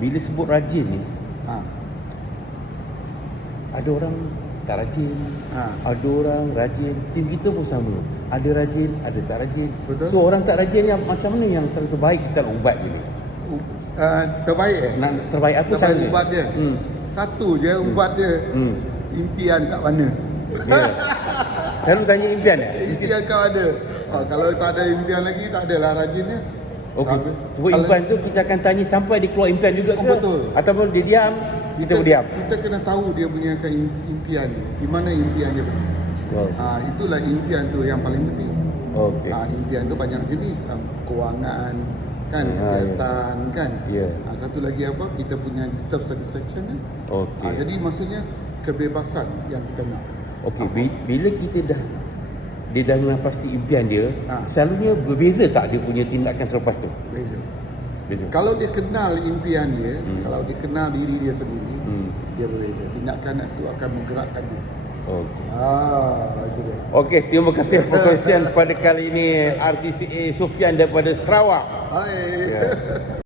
bila sebut rajin ni, Ha. ada orang tak rajin, Ha. ada orang rajin. Tim kita pun sama, ada rajin, ada tak rajin. Betul. So orang tak rajin yang macam mana yang terbaik kita nak ubat dia ni? Terbaik Nak terbaik apa terbaik cara? ubat dia. Satu je ubat dia. Impian kat mana? Ya. Selalu tanya impian Impian kat mana? Kalau tak ada impian lagi, tak adalah rajinnya. Okey. Sebut impian tu kita akan tanya sampai dia keluar impian juga ke? Betul. Ataupun dia diam, kita berdiam. Kita kena tahu dia punya impian. Di mana impian dia. Itulah impian tu yang paling penting. Okey. Impian tu banyak jenis. Kewangan, kan, kesihatan, kan. Ya. Satu lagi apa? Kita punya self satisfaction kan. Okey. Jadi maksudnya kebebasan yang kita nak. Okey, bila kita dia dah menapasti impian dia, Ha. selalunya berbeza tak dia punya tindakan selepas tu? Beza. Beza. Kalau dia kenal impian dia, kalau dia kenal diri dia sendiri, dia berbeza. Tindakan itu akan menggerakkan dia. Okey. Itu dia. Okey, terima kasih perkongsian pada kali ini RCCA Sufian daripada Sarawak. Hai. Ya.